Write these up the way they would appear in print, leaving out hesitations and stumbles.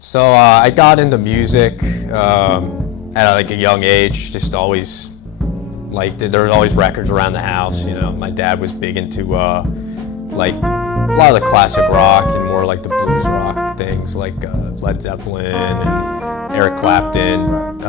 So I got into music at like a young age. Just always liked it. There were always records around the house. You know, my dad was big into like a lot of the classic rock and more like the blues rock things, like Led Zeppelin and Eric Clapton.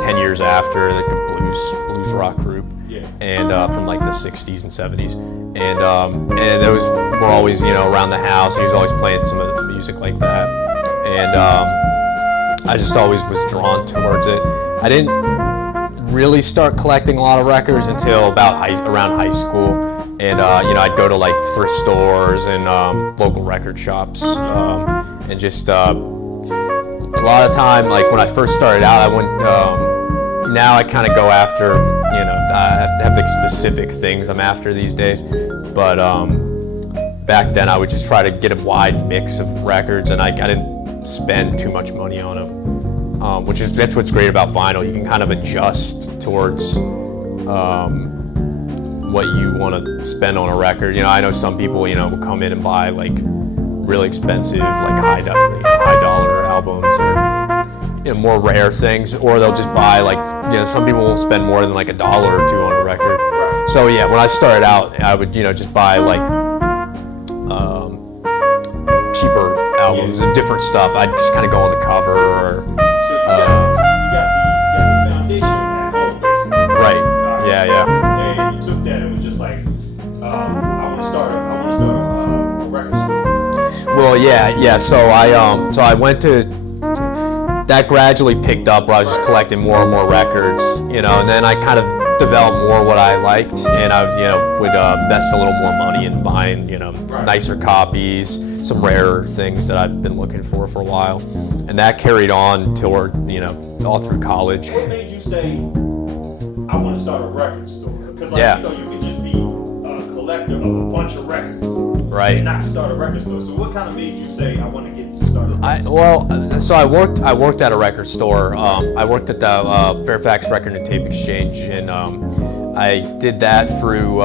10 years after, like a blues rock group, and from like the '60s and '70s, and those were always around the house. He was always playing some of the music like that, and I just always was drawn towards it. I didn't really start collecting a lot of records until about around high school, and I'd go to like thrift stores and local record shops, and just a lot of time, like when I first started out, I went. Now I kind of go after, I have like specific things I'm after these days, but back then I would just try to get a wide mix of records, and I didn't spend too much money on them, that's what's great about vinyl. You can kind of adjust towards what you want to spend on a record. I know some people, will come in and buy like really expensive, like high dollar albums or more rare things, or they'll just buy like, some people won't spend more than like $1 or $2 on a record. So yeah, when I started out, I would just buy like cheaper albums and different stuff. I'd just kind of go on the cover or. So you got the foundation at home, basically. Right. Yeah. And you took that and was just like, I want to start a record store. Well, yeah. So I went to. That gradually picked up where I was just collecting more and more records, and then I kind of developed more what I liked, and I would invest a little more money in buying, nicer copies, some rarer things that I've been looking for a while, and that carried on toward, all through college. What made you say, I want to start a record store? Because you could just be a collector of a bunch of records, right? And not start a record store. So what kind of made you say, I want to get to start a record store? So I worked at a record store. I worked at the Fairfax Record and Tape Exchange, and I did that through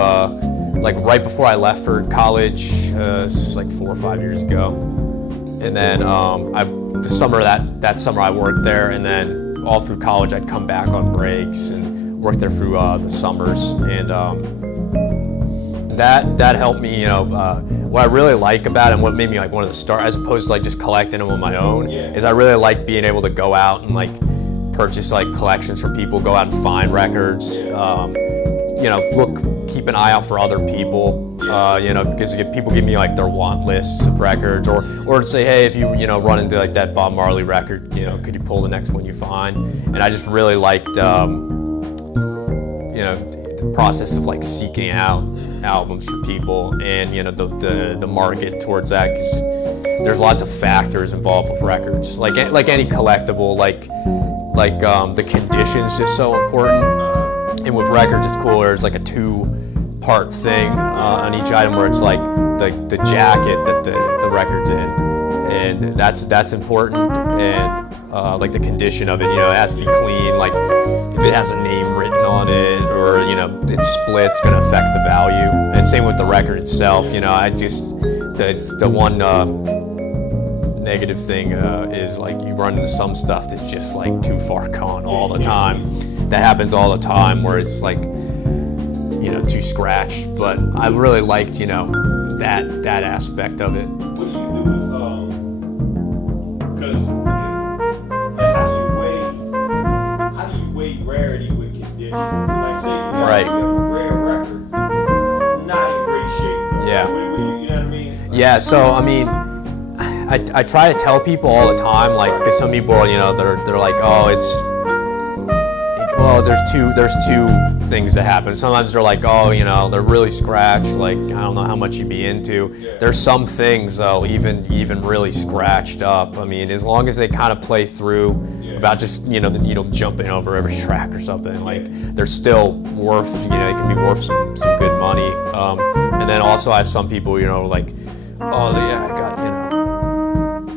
like right before I left for college. This was like 4 or 5 years ago, and then the summer that summer I worked there, and then all through college I'd come back on breaks and work there through the summers, and that helped me. What I really like about it, and what made me like one of the start, as opposed to like just collecting them on my own, is I really like being able to go out and like purchase like collections from people, go out and find records, keep an eye out for other people, because people give me like their want lists of records, or say, hey, if you run into like that Bob Marley record, could you pull the next one you find? And I just really liked the process of like seeking out albums for people, and the market towards that, 'cause there's lots of factors involved with records, like any collectible, like the condition's just so important, and with records it's cool. There's like a 2-part thing on each item, where it's like the jacket that the record's in, and that's important, and like the condition of it, it has to be clean. Like if it has a name written on it, or it's split, it's gonna affect the value. And same with the record itself. I just the one negative thing is like you run into some stuff that's just like too far gone all the time. That happens all the time, where it's like too scratched. But I really liked that aspect of it. What do you do with because how do you weigh rarity with condition? Like say you have a rare record, it's not in great shape though. Yeah. What do you know what I mean? Yeah. So I mean, I try to tell people all the time, like, because some people they're like, oh, there's two things that happen. Sometimes they're like, oh, they're really scratched, like I don't know how much you'd be into. Yeah. There's some things though, even really scratched up, I mean, as long as they kind of play through without just the needle jumping over every track or something, like they're still worth, they can be worth some good money. And then also I have some people, like, oh yeah, I got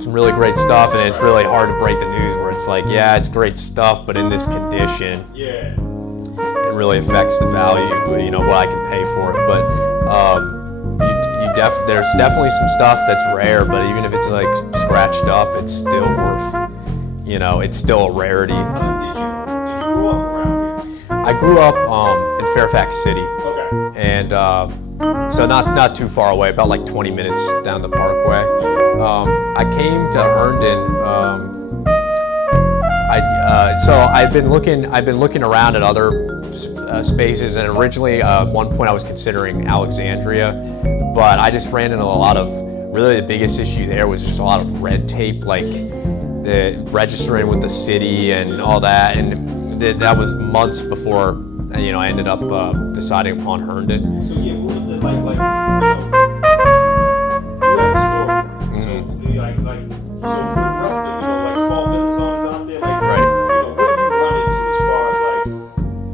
some really great stuff, and it's really hard to break the news, where it's like, yeah, it's great stuff, but in this condition, it really affects the value, what I can pay for it. But you there's definitely some stuff that's rare, but even if it's like scratched up, it's still worth, it's still a rarity. Did you grow up around here? I grew up in Fairfax City. Okay. And so not too far away, about like 20 minutes down the Parkway. I came to Herndon. So I've been looking around at other spaces, and originally at one point I was considering Alexandria, but I just ran into a lot of, really the biggest issue there was just a lot of red tape, like the registering with the city and all that, and that was months before I ended up deciding upon Herndon. So yeah, what was it like? You have a store. So so for the rest of like small business owners out there, like Right. What do you run into as far as like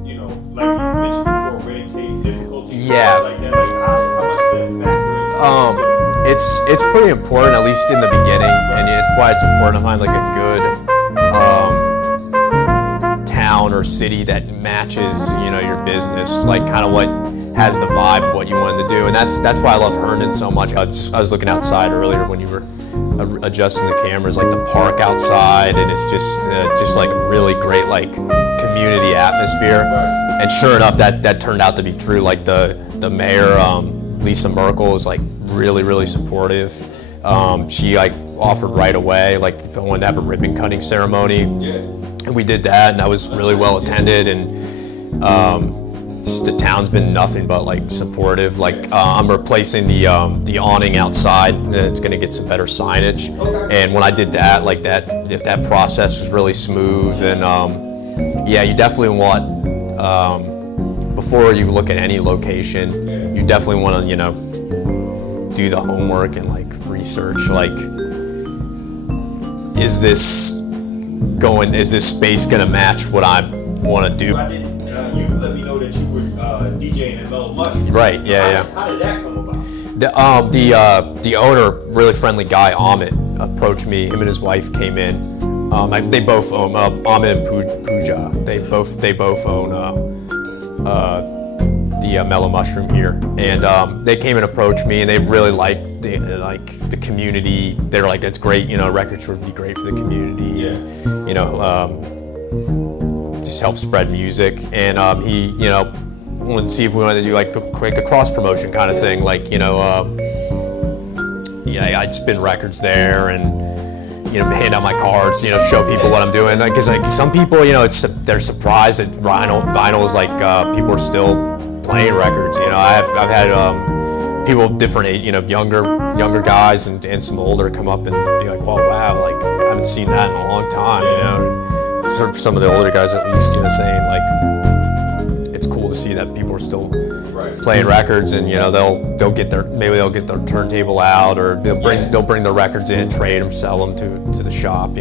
you mentioned before, red tape difficulties, Yeah. like that. Like how much does that factor into? It's pretty important, at least in the beginning, and it's why it's important to find like a good town or city that matches your business, like kind of what has the vibe of what you wanted to do. And that's why I love Herndon so much. I was looking outside earlier when you were adjusting the cameras, like the park outside, and it's just like a really great like community atmosphere. And sure enough, that turned out to be true. Like the mayor, Lisa Merkel, is like really supportive. She like offered right away, like if I wanted to have a ribbon cutting ceremony. Yeah. And we did that, and that was really well attended, and just the town's been nothing but like supportive. Like I'm replacing the awning outside, and it's gonna get some better signage. Okay. And when I did that, like that process was really smooth, and yeah, you definitely want before you look at any location, you definitely want to do the homework and like research, like is this space gonna match what I want to do? I didn't. You let me know that you were DJing at Mellow Mushroom. Right. Yeah. How did that come about? The owner, really friendly guy, Amit, approached me. Him and his wife came in. They both own Amit and Pooja. They both own the Mellow Mushroom here, and they came and approached me, and they really liked the community. They were like, "That's great. Records would be great for the community. Yeah. Just help spread music." And he, wanted to see if we wanted to do like a cross promotion kind of thing, like I'd spin records there and hand out my cards, show people what I'm doing. Because like some people, they're surprised that vinyl is like people are still playing records. I've had people of different age, younger guys and some older come up and be like, "Well, wow, like I haven't seen that in a long time." Sort of some of the older guys at least, saying like it's cool to see that people are still playing records, and they'll get their turntable out, or they'll bring their records in, trade them, sell them to the shop,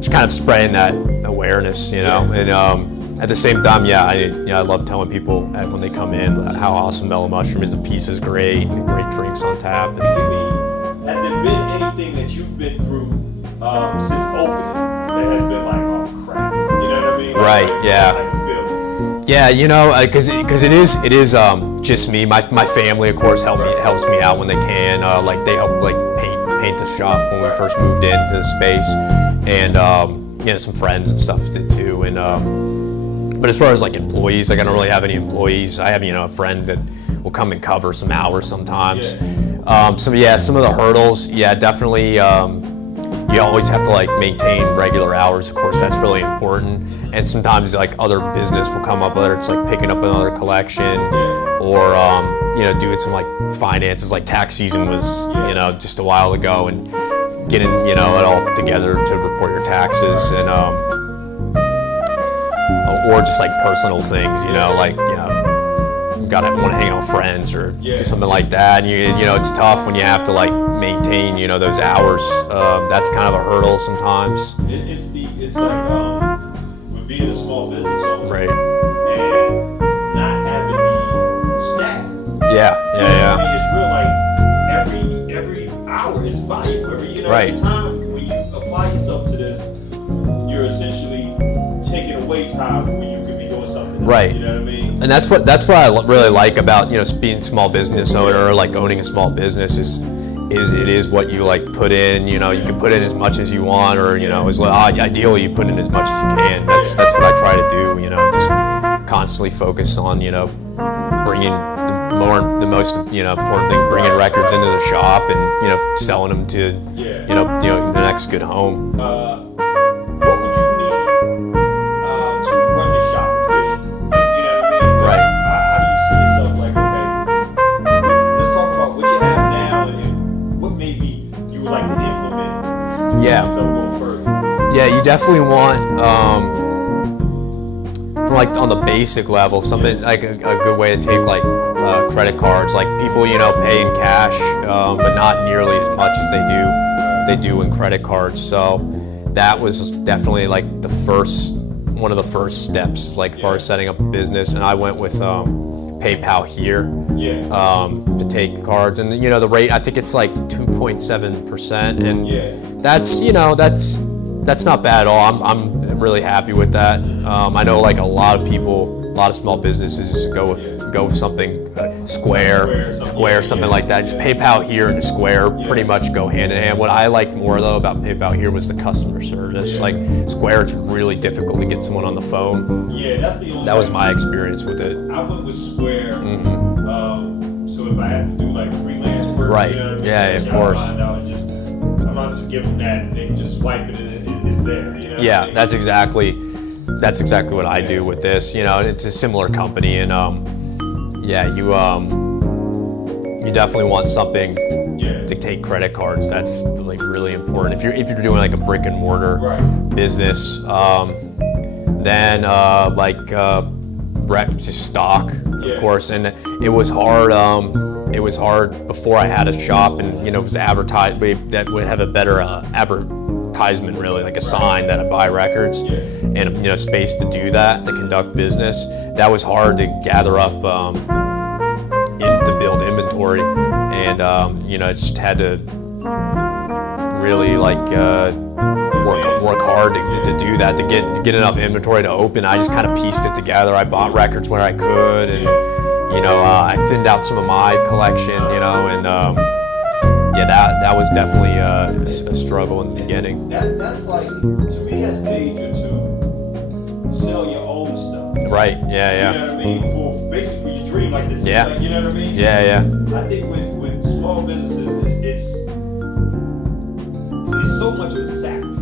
just kind of spreading that awareness, and at the same time, I love telling people when they come in how awesome Mellow Mushroom is. The pizza is great, and great drinks on tap. Has there been anything that you've been through since opening that has been like, oh crap, you know what I mean? Right. Yeah. Yeah, because it is just me. My family, of course, helps me out when they can. Like they help like paint the shop when we first moved into the space, and some friends and stuff did too. And but as far as like employees, like I don't really have any employees. I have a friend that will come and cover some hours sometimes. Yeah. Some of the hurdles, definitely. You always have to like maintain regular hours. Of course, that's really important. And sometimes like other business will come up, whether it's like picking up another collection, or doing some like finances. Like tax season was just a while ago, and getting it all together to report your taxes, and or just like personal things, like want to hang out with friends or do something like that. And it's tough when you have to like maintain those hours. That's kind of a hurdle sometimes. It's like with being a small business owner, Right. and not having the staff. Yeah. I mean, it's real. Like every hour is valuable. Every time when you apply yourself to this, you're essentially taking away time when you could be doing something Right. You know what I mean? And that's what I really like about, you know, being a small business owner, like owning a small business is it is what you like put in. You know, you can put in as much as you want, or you know, ideally you put in as much as you can. That's what I try to do. You know, just constantly focus on, you know, bringing the most, you know, important thing, bringing records into the shop and, you know, selling them to, you know, the next good home. What would you need to run the shop efficiently? You know what I mean? Right. How do you see yourself? Like, okay, let's talk about what you have now and then what maybe you would like to implement to see yourself going further. Yeah, you definitely want, from like on the basic level, something like a good way to take like credit cards. Like people, you know, pay in cash, but not nearly as much as they do in credit cards. So that was definitely like one of the first steps, like as far as setting up a business. And I went with PayPal here to take cards, and you know the rate, I think it's like 2.7%, and that's, you know, that's not bad at all. I'm really happy with that. I know like a lot of small businesses go with something Square, something like that. It's PayPal here and Square pretty much go hand in hand. What I liked more though about PayPal here was the customer service. Like Square, it's really difficult to get someone on the phone. Yeah, that's the only. That was my experience with it. I went with Square. So if I had to do like freelance work, right? You know what I mean? Yeah, of course. I'm not just give them that and they just swipe it and it's there. You know yeah, what I mean? that's exactly what I do with this. You know, it's a similar company, and you definitely want something to take credit cards. That's like really important. If you're doing like a brick and mortar business, then just stock, of course. And it was hard. It was hard before I had a shop, and you know, it was advertised. That would have a better advertisement, really, like a sign that I buy records, and you know, space to do that, to conduct business. That was hard to gather up, to build inventory, and you know, I just had to really like work hard to do that, to get enough inventory to open. I just kind of pieced it together. I bought records where I could, and you know, I thinned out some of my collection, you know, and that was definitely a struggle in the beginning. That's like, to me, that's major to sell your own stuff. Right. Yeah. You know what I mean? Basically for your dream, like this. Yeah. Like, you know what I mean? Yeah. I think with small businesses, it's so much of a sacrifice.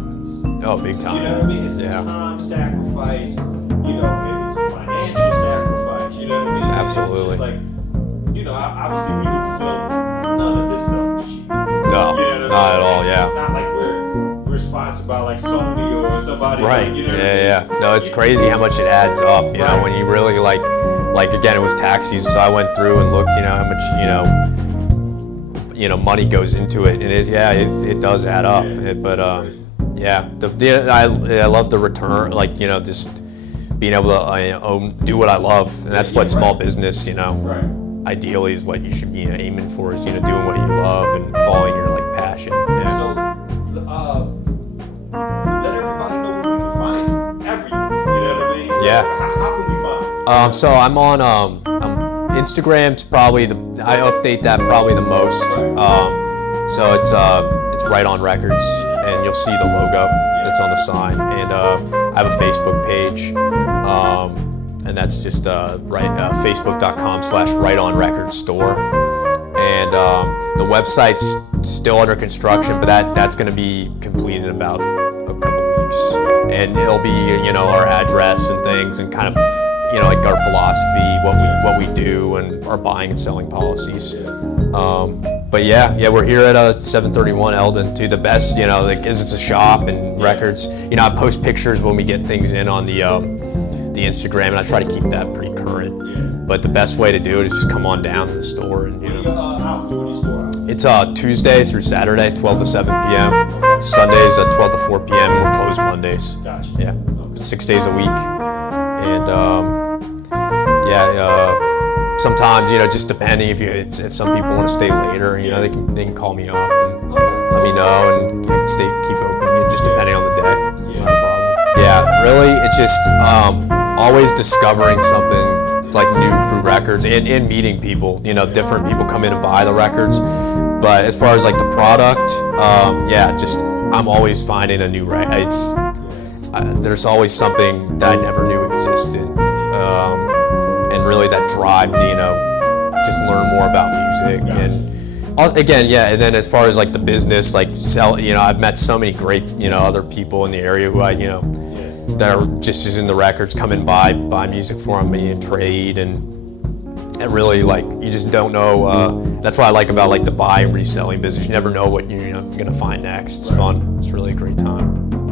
Oh, big time. You know what I mean? It's a time sacrifice. You know, it's a financial sacrifice. You know what I mean? Absolutely. It's like, you know, obviously we do film. None of this stuff is cheap. No, you know what not at all. Yeah. It's not like we're sponsored by like Sony or somebody. Right. Like, you know Yeah. No, it's crazy how much it adds up. You know, when you really like again, it was tax season, so I went through and looked, you know, how much, you know, money goes into it. And it does add up. But I love the return, like, you know, just being able to do what I love, and that's what small business, you know, ideally is what you should be aiming for, is, you know, doing what you love and following your like passion. So, let everybody know where we can find everything. You know what I mean? Yeah. How can we find it? So I'm on Instagram's probably I update that probably the most. So it's Right On Records, and you'll see the logo that's on the sign. And I have a Facebook page, and that's just facebook.com/rightonrecordstore. And the website's still under construction, but that's going to be completed in about a couple weeks. And it'll be, you know, our address and things, and kind of, you know, like our philosophy, what we do, and our buying and selling policies. But we're here at 731 Eldon, to the best, you know, like, it's a shop and records. You know, I post pictures when we get things in on the Instagram, and I try to keep that pretty current. But the best way to do it is just come on down to the store, and, you know. It's Tuesday through Saturday, 12 to 7 p.m. Sundays 12 to 4 p.m. and we're closed Mondays. Gotcha. Yeah, 6 days a week. And sometimes, you know, just depending if some people want to stay later, you know, they can call me up and let me know, and keep open, just depending on the day. It's not a problem. Yeah, really, it's just always discovering something like new through records and meeting people. You know, different people come in and buy the records. But as far as like the product, just I'm always finding a new there's always something that I never knew existed, and really that drive to just learn more about music. And again, and then as far as like the business, like I've met so many great other people in the area who that are just as in the records, come and buy music from me and trade, and really like you just don't know. That's what I like about like the buy and reselling business. You never know what you're gonna find next. It's fun. It's really a great time.